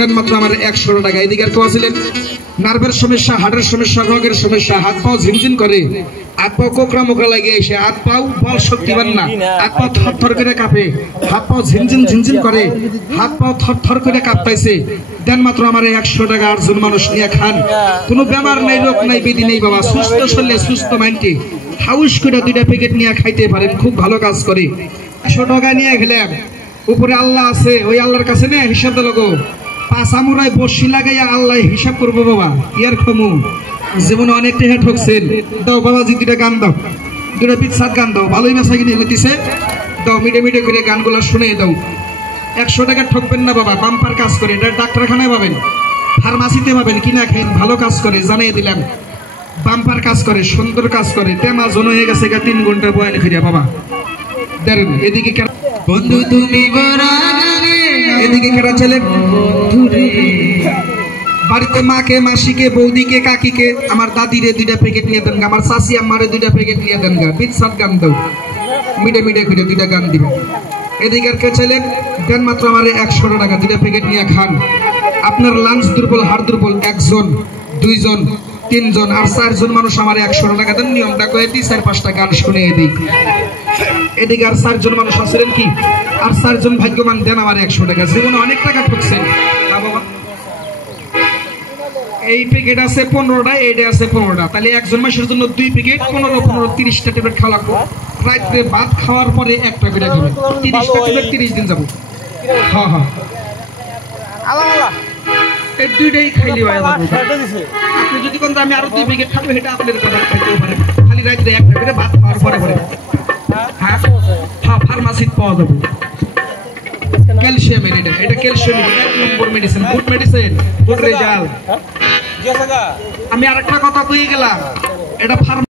দেন মাত্র আমার 100 টাকা। এদিকে আর কেউ আছিলেন? নার্ভের সমস্যা, হার্টের সমস্যা, রোগের সমস্যা, হাত পাও ঝিনঝিন করে, হাত পাও কোকড়া মোকড়া লাগে, এসে হাত পাও বল শক্তি পান না, হাত পাও থরথর করে কাঁপে, হাত পাও ঝিনঝিন ঝিনঝিন করে, হাত পাও থরথর করে কাঁপতাইছে, দেন মাত্র আমার 100 টাকা। 8 জন মানুষ নিয়ে খান। কোনো বেমার নাই, রোগ নাই, বিধি নেই বাবা, সুস্থ শরীরে সুস্থ মাইন্ডে হাউস করে 2টা প্যাকেট নিয়ে খাইতে পারেন, খুব ভালো কাজ করে। 100 টাকা নিয়ে গেলাম, উপরে আল্লাহ আছে, ওই আল্লাহর কাছে না হিসাব দিল গো, 5 আমুরায় বসি লাগাইয়া আল্লাহ হিসাব করবো বাবা। ইয়ার খমু জীবনে অনেক টাকা ঠকছেন, দাও বাবাজি 2টা গান দাও, 2টা পিকসার গান দাও, ভালোই বেচা কিনে হইতেছে, দাও মিটে মিটে করে গানগুলো শুনে দাও। 100 টাকা ঠকবেন না বাবা, বাম্পার কাজ করে, এটা ডাক্তারখানায় পাবেন, ফার্মাসিতে পাবেন, কিনা খাইন, ভালো কাজ করে, জানিয়ে দিলাম, বাম্পার কাজ করে, সুন্দর কাজ করে। তেমা জন হয়ে গেছে 3 ঘন্টা বয়ান ফিরিয়া বাবা। দেখেন এদিকে বন্ধু তুমি এদিকে কেরা ছেলে বাড়িতে মাকে, মাসিকে, বৌদিকে, কাকিকে, আমার দাদিরে 2টা প্যাকেট নিয়ে দেন, আমার শাশি আম্মারে 2টা প্যাকেট নিয়ে দেন, পিৎসার গান দাও, মিডে মিডে করে 2টা গান দিবে। এদিকে কে ছিলেন? দেন মাত্র আমার 100 টাকা, 2টা প্যাকেট নিয়ে খান। আপনার লাঞ্চ দুর্বল, হাড় দুর্বল, 1 জন, 2 জন, 3 জন আর 4 জন মানুষ আমার 100 টাকা দেন। নিয়মটা কয়ে দিই, 4-5টা গান শুনিয়ে দিই। এদিকে আর 4 জন মানুষ আছেন কি, আর 4 জন ভাগ্যবান, দেন আমার 100 টাকা। জীবনে অনেক টাকা ঠকছেন বাবা। এই প্যাকেট আছে 15টা, এইটা আছে 15টা, তাহলে 1 জন মানুষের জন্য 2 প্যাকেট, 15 30টা ট্যাবলেট খাওয়া লাগবে। রাত্রে ভাত খাওয়ার পরে একটা করে খাবেন, 30টা ট্যাবলেট 30 দিন যাবো। হ্যাঁ হ্যাঁ, এই 2টাই খাইলে হয়ে যাবে। আপনি যদি কোন আমি আরো 2 প্যাকেট খাবো, এটা আপনাদের কথা খাইতেও পারেন, খালি রাত্রে একটা করে ভাত খাওয়ার পরে পরে। হ্যাঁ হ্যাঁ, ফার্মাসিতে পাওয়া যাবে ক্যালসিয়ামের, এটা ক্যালসিয়াম 1 নম্বর medicine, good medicine, good result. আমি আরেকটা কথা কই গেলাম, এটা